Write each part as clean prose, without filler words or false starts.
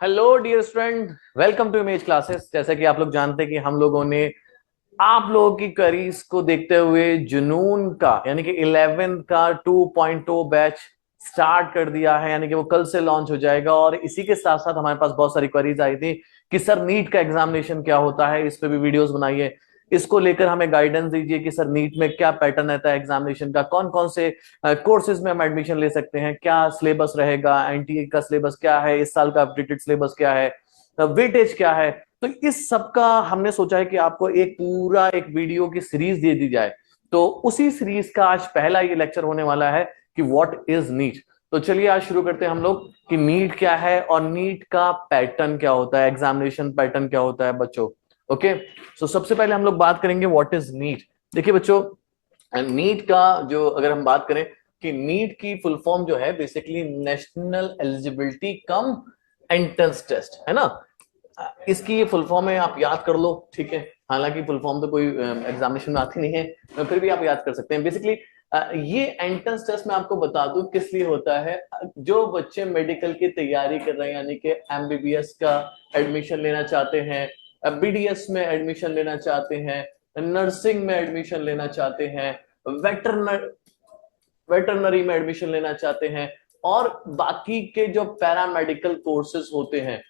Hello dear student, welcome to image classes. जैसा कि आप लोग जानते हैं कि हम लोगों ने आप लोगों की क्वेरीज को देखते हुए जुनून का यानी कि 11th का 2.0 बैच स्टार्ट कर दिया है, यानी कि वो कल से लॉन्च हो जाएगा। और इसी के साथ साथ हमारे पास बहुत सारी क्वेरीज आई थी कि सर नीट का एग्जामिनेशन क्या होता है, इस पे भी वीडियोस बनाइए, इसको लेकर हमें गाइडेंस दीजिए कि सर नीट में क्या पैटर्न रहता है एग्जामिनेशन का, कौन कौन से कोर्सेज में हम एडमिशन ले सकते हैं, क्या सिलेबस रहेगा, एनटीए का सिलेबस क्या है, इस साल का अपडेटेड सिलेबस क्या है, वेटेज क्या है। तो इस सब का हमने सोचा है कि आपको एक पूरा एक वीडियो की सीरीज दे दी जाए। तो उसी सीरीज का आज पहला ये लेक्चर होने वाला है कि व्हाट इज नीट। तो चलिए आज शुरू करते हैं हम लोग कि नीट क्या है और नीट का पैटर्न क्या होता है, एग्जामिनेशन पैटर्न क्या होता है बच्चों। ओके, सो सबसे पहले हम लोग बात करेंगे व्हाट इज नीट। देखिए बच्चों, नीट का जो अगर हम बात करें कि नीट की फुल फॉर्म जो है basically national eligibility cum entrance test है ना। इसकी ये फुल फॉर्म है, आप याद कर लो, ठीक है। हालांकि फुल फॉर्म तो कोई एग्जामिनेशन में आती नहीं है, तो फिर भी आप याद कर सकते हैं। बेसिकली ये एंट्रेंस टेस्ट मैं आपको बता दूं किस लिए होता है। जो बच्चे मेडिकल की तैयारी कर रहे हैं यानी कि एमबीबीएस का एडमिशन लेना चाहते हैं, बीडीएस में एडमिशन लेना चाहते हैं, नर्सिंग में एडमिशन लेना चाहते हैं, वेटरनरी में एडमिशन लेना चाहते हैं, और बाकी के जो पैरामेडिकल कोर्सेज होते हैं,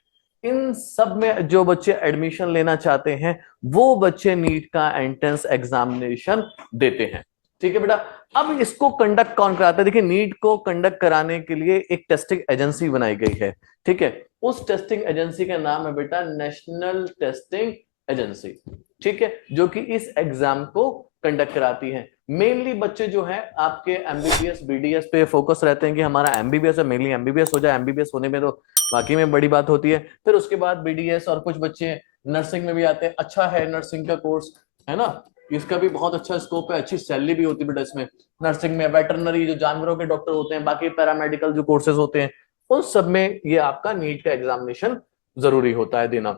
इन सब में जो बच्चे एडमिशन लेना चाहते हैं वो बच्चे नीट का एंट्रेंस एग्जामिनेशन देते हैं। ठीक है बेटा। अब इसको कंडक्ट कौन कराता है? देखिए, नीट को कंडक्ट कराने के लिए एक टेस्टिंग एजेंसी बनाई गई है, ठीक है। उस टेस्टिंग एजेंसी का नाम है बेटा नेशनल टेस्टिंग एजेंसी, ठीक है, जो कि इस एग्जाम को कंडक्ट कराती है। मेनली बच्चे जो हैं आपके एमबीबीएस बीडीएस पे फोकस रहते हैं कि हमारा एमबीबीएस है, मेनली एमबीबीएस हो जाए। एमबीबीएस होने में तो बाकी में बड़ी बात होती है। फिर उसके बाद बीडीएस और कुछ बच्चे नर्सिंग में भी आते हैं। अच्छा है नर्सिंग का कोर्स, है ना, इसका भी बहुत अच्छा स्कोप है, अच्छी सैलरी भी होती है बेटा इसमें। नर्सिंग में वेटरनरी जो जानवरों के डॉक्टर होते हैं, बाकी पैरामेडिकल जो कोर्सेज होते हैं, उन सब में ये आपका नीट का एग्जामिनेशन जरूरी होता है देना।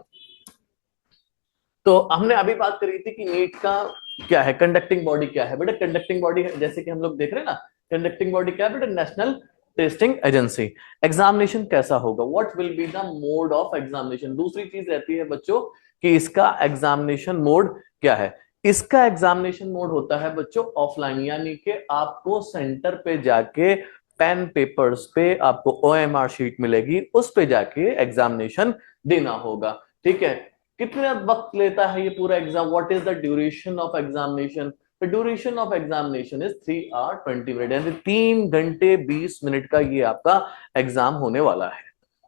तो हमने अभी बात करी थी कि नीट का क्या है, कंडक्टिंग बॉडी क्या है बेटा। कंडक्टिंग बॉडी है, जैसे कि हम लोग देख रहे हैं ना, कंडक्टिंग बॉडी क्या है बेटा, नेशनल टेस्टिंग एजेंसी। एग्जामिनेशन कैसा होगा, what will be the mode of examination. दूसरी चीज रहती है बच्चों कि इसका एग्जामिनेशन मोड क्या है। इसका एग्जामिनेशन मोड होता है बच्चों ऑफलाइन, यानी कि आपको सेंटर पे जाके पेन पेपर्स पे आपको ओएमआर शीट मिलेगी, उस पे जाके एग्जामिनेशन देना होगा, ठीक है। कितना वक्त लेता है ये पूरा exam, what is the duration of examination. The duration of examination is 3 hour 20 minute, यानी 3 घंटे 20 मिनट का ये आपका एग्जाम होने वाला है,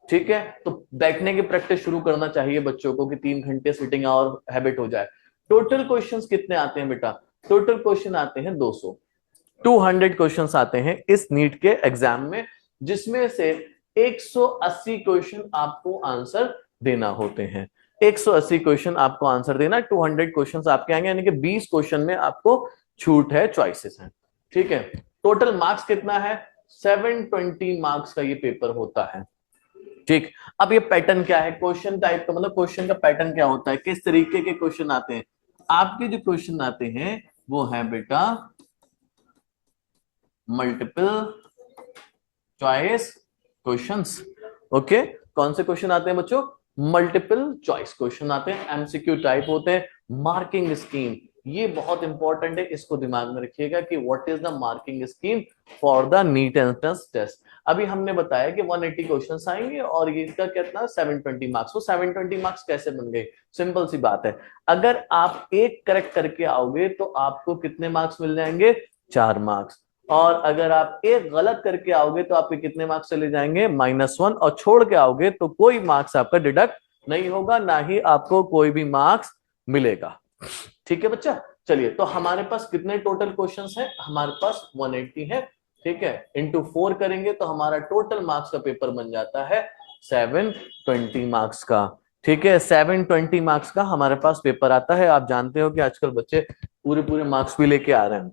ठीक है। तो बैठने की प्रैक्टिस शुरू करना चाहिए बच्चों को कि 3 घंटे सिटिंग और हैबिट हो जाए। टोटल क्वेश्चंस कितने आते हैं बेटा? टोटल क्वेश्चन आते हैं 200 क्वेश्चंस आते हैं इस नीट के एग्जाम में, जिसमें से 180 क्वेश्चन आपको आंसर देना होते हैं। 180 क्वेश्चन आपको आंसर देना, 200 क्वेश्चन आपके आएंगे, यानी कि 20 क्वेश्चन में आपको छूट है, चॉइसेस हैं, ठीक है। टोटल मार्क्स कितना है? 720 मार्क्स का ये पेपर होता है, ठीक। अब ये पैटर्न क्या है, क्वेश्चन टाइप का मतलब क्वेश्चन का पैटर्न क्या होता है, किस तरीके के क्वेश्चन आते हैं। आपके जो क्वेश्चन आते हैं वो है बेटा मल्टीपल चॉइस क्वेश्चंस। ओके, कौन से क्वेश्चन आते हैं बच्चों? मल्टीपल चॉइस क्वेश्चन आते हैं, एमसीक्यू टाइप होते हैं। मार्किंग स्कीम ये बहुत इंपॉर्टेंट है, इसको दिमाग में रखिएगा कि what is the marking scheme for the NEET entrance test. अभी हमने बताया कि 180 क्वेश्चंस आएंगे और ये इसका कितना 720 मार्क्स। तो 720 मार्क्स कैसे बन गए? सिंपल सी बात है, अगर आप एक करेक्ट करके आओगे तो आपको कितने मार्क्स मिल जाएंगे? 4 मार्क्स। और अगर आप एक गलत करके आओगे तो आपके कितने मार्क्स चले जाएंगे? -1। और छोड़ के आओगे तो कोई मार्क्स आपका डिडक्ट नहीं होगा, ना ही आपको कोई भी मार्क्स मिलेगा, ठीक है बच्चा। चलिए, तो हमारे पास कितने टोटल क्वेश्चंस हैं? हमारे पास 180 है, ठीक है। इंटू 4 करेंगे तो हमारा टोटल मार्क्स का पेपर बन जाता है 720 मार्क्स का, ठीक है। 720 मार्क्स का हमारे पास पेपर आता है। आप जानते हो कि आजकल बच्चे पूरे पूरे मार्क्स भी लेके आ रहे हैं।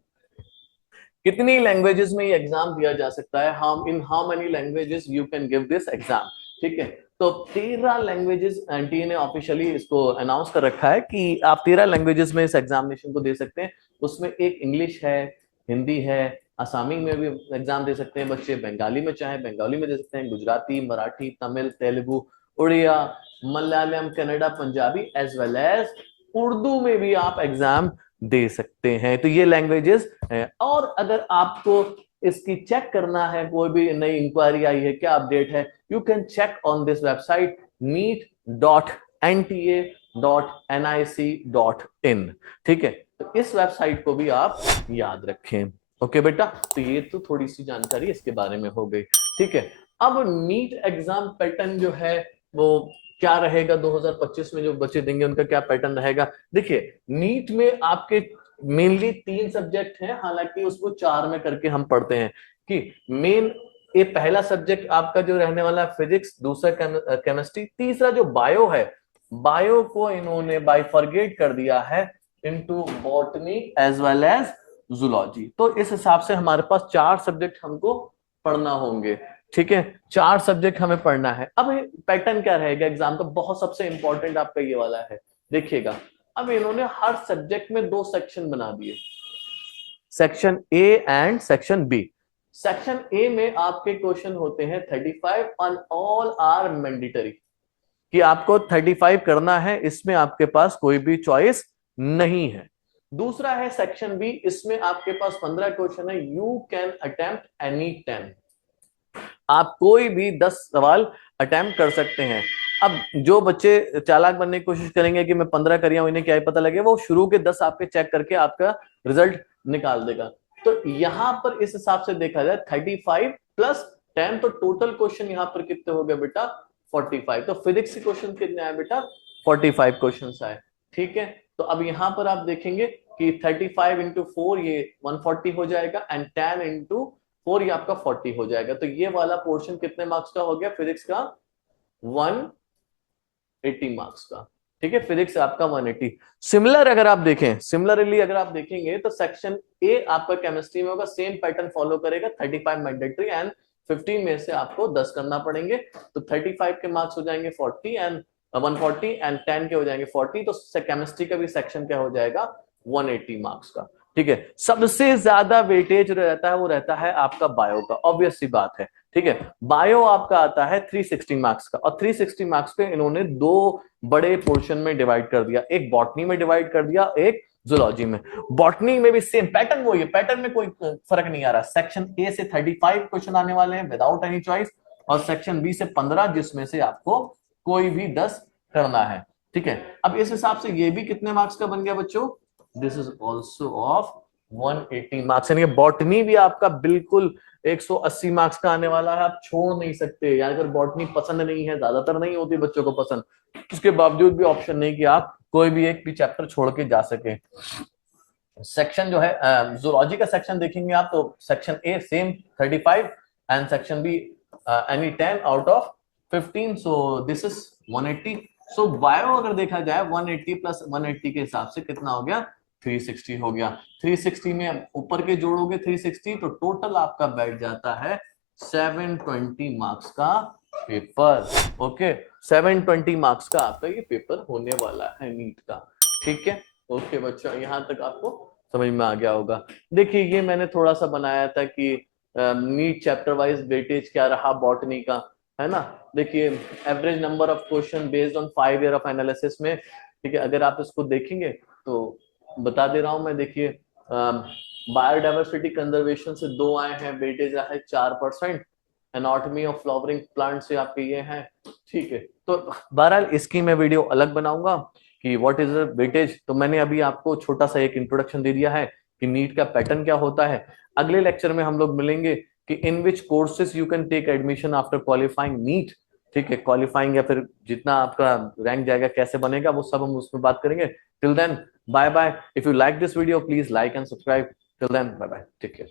कितनी लैंग्वेजेस में ये एग्जाम दिया जा सकता है? हम in how many languages you can give this exam, ठीक है। तो 13 लैंग्वेजेस एनटीए ने ऑफिशियली इसको अनाउंस कर रखा है कि आप 13 लैंग्वेजेस में इस एग्जामिनेशन को दे सकते हैं। उसमें एक इंग्लिश है, हिंदी है, आसामी में भी एग्जाम दे सकते हैं बच्चे, बंगाली में चाहे बंगाली में दे सकते हैं, Gujarati, Marathi, Tamil, Telugu, Oriya, Malayalam, Kannada, Punjabi as well as Urdu में भी आप एग्जाम दे सकते हैं। तो ये लैंग्वेजेस हैं। और अगर आपको इसकी चेक करना है, कोई भी नई इंक्वायरी आई है, क्या अपडेट है, you can check on this website neet.nta.nic.in। ठीक है, तो इस वेबसाइट को भी आप याद रखें। ओके बेटा, तो ये तो थोड़ी सी जानकारी इसके बारे में हो गई। ठीक है, अब नीट एग्जाम पैटर्न जो है वो क्या रहेगा 2025 में, जो बच्चे देंगे उनका क्या पैटर्न रहेगा। देखिए, नीट में आपके मेनली 3 सब्जेक्ट हैं, हालांकि उसको 4 में करके हम पढ़ते हैं कि मेन ये पहला सब्जेक्ट आपका जो रहने वाला है फिजिक्स, दूसरा केमिस्ट्री, तीसरा जो बायो है, बायो को इन्होंने बाइफरगेट कर दिया है into botany as well as zoology. तो इस हिसाब से हमारे पास 4 सब्जेक्ट हमको पढ़ना होंगे। ठीक है, 4 सब्जेक्ट हमें पढ़ना है। अब पैटर्न क्या रहेगा एग्जाम का, बहुत सबसे इंपॉर्टेंट आपका ये वाला है, देखिएगा। अब इन्होंने हर सब्जेक्ट में 2 सेक्शन बना दिए, section A and section B. Section A में आपके क्वेश्चन होते हैं 35 ऑन ऑल आर मैंडेटरी, कि आपको 35 करना है, इसमें आपके पास कोई भी चॉइस नहीं है। दूसरा है सेक्शन बी, इसमें आपके पास 15 क्वेश्चन है, यू कैन अटेम्प्ट एनी 10, आप कोई भी 10 सवाल अटेम्प्ट कर सकते हैं। अब जो बच्चे चालाक बनने की कोशिश करेंगे कि मैं 15 कर रहा हूं, इन्हें क्या ही पता लगे, वो शुरू के 10 आपके चेक करके आपका रिजल्ट निकाल देगा। तो यहां पर इस हिसाब से देखा जाए 35 प्लस 10, तो टोटल क्वेश्चन यहां पर कितने हो गए बेटा, 45। तो फिजिक्स के क्वेश्चन कितने आए बेटा, 45 क्वेश्चन आए। ठीक है, तो अब यहां पर आप देखेंगे कि 35 इंटू 4 ये 140 हो जाएगा, एंड 10 इंटू 4 ये आपका 40 हो जाएगा। तो ये वाला पोर्शन कितने मार्क्स का हो गया फिजिक्स का, 180 मार्क्स का। ठीक है, फिजिक्स आपका 180। सिमिलर अगर आप देखें, सिमिलरली अगर आप देखेंगे तो सेक्शन ए आपका केमिस्ट्री में होगा, सेम पैटर्न फॉलो करेगा, 35 मैंडेटरी एंड 15 में से आपको 10 करना पड़ेंगे। तो 35 के मार्क्स हो जाएंगे 40 एंड 140 एंड 10 के हो जाएंगे 40। तो केमिस्ट्री का भी सेक्शन क्या हो जाएगा, 180 मार्क्स का। ठीक है, सबसे ज्यादा वेटेज रहता है वो रहता है आपका बायो का, ऑब्वियस सी बात है। ठीक है, बायो आपका आता है 360 मार्क्स का, और 360 मार्क्स को इन्होंने 2 बड़े पोर्शन में डिवाइड कर दिया, एक बॉटनी में डिवाइड कर दिया, एक जूलॉजी में। बॉटनी में भी सेम पैटर्न वही है, पैटर्न में कोई फर्क नहीं आ रहा। सेक्शन ए से 35 क्वेश्चन आने वाले हैं विदाउट एनी चॉइस, और सेक्शन बी से 15, जिसमें से आपको कोई भी 10 करना है। ठीक है, अब इस हिसाब से ये भी कितने मार्क्स का बन गया बच्चों, this is also of 180 marks. यानी बॉटनी भी आपका बिल्कुल 180 मार्क्स का आने वाला है, आप छोड़ नहीं सकते यार। अगर बॉटनी पसंद नहीं है, ज्यादातर नहीं होती बच्चों को पसंद, उसके बावजूद भी ऑप्शन नहीं कि आप कोई भी एक भी चैप्टर छोड़ के जा सके। सेक्शन जो है जूलॉजी का सेक्शन देखेंगे आप, तो section A same 35 and section be any 10 out of 15, so this is 180। So bio अगर देखा जाए 180 प्लस 180 के हिसाब से कितना हो गया, 360 हो गया। 360 में ऊपर के जोड़ोगे 360, तो टोटल आपका बैठ जाता है 720 मार्क्स का पेपर। ओके, 720 मार्क्स का आपका ये पेपर होने वाला है नीट का। ठीक है, ओके बच्चों, यहाँ तक आपको समझ में आ गया होगा। देखिए, ये मैंने थोड़ा सा बनाया था कि नीट चैप्टर वाइज वेटेज क्या रहा बॉटनी का, है ना। देखिए, average number of question based on 5 year of analysis में। ठीक है, अगर आप इसको देखेंगे तो बता दे रहा हूं मैं। देखिए, बायोडाइवर्सिटी कंजर्वेशन से 2 आए हैं, वेटेज रहा है 4%। एनाटॉमी ऑफ फ्लावरिंग प्लांट से आपके ये हैं। ठीक है, तो बहरहाल इसकी मैं वीडियो अलग बनाऊंगा कि व्हाट इज द वेटेज। तो मैंने अभी आपको छोटा सा एक इंट्रोडक्शन दे दिया है कि नीट का पैटर्न क्या होता है। अगले लेक्चर में हम लोग मिलेंगे कि in which courses you can take admission after qualifying NEET. ठीक है, क्वालिफाइंग या फिर जितना आपका रैंक जाएगा कैसे बनेगा, वो सब हम उसमें बात करेंगे। Till then bye bye. If you like this video please like and subscribe. Till then bye bye, take care.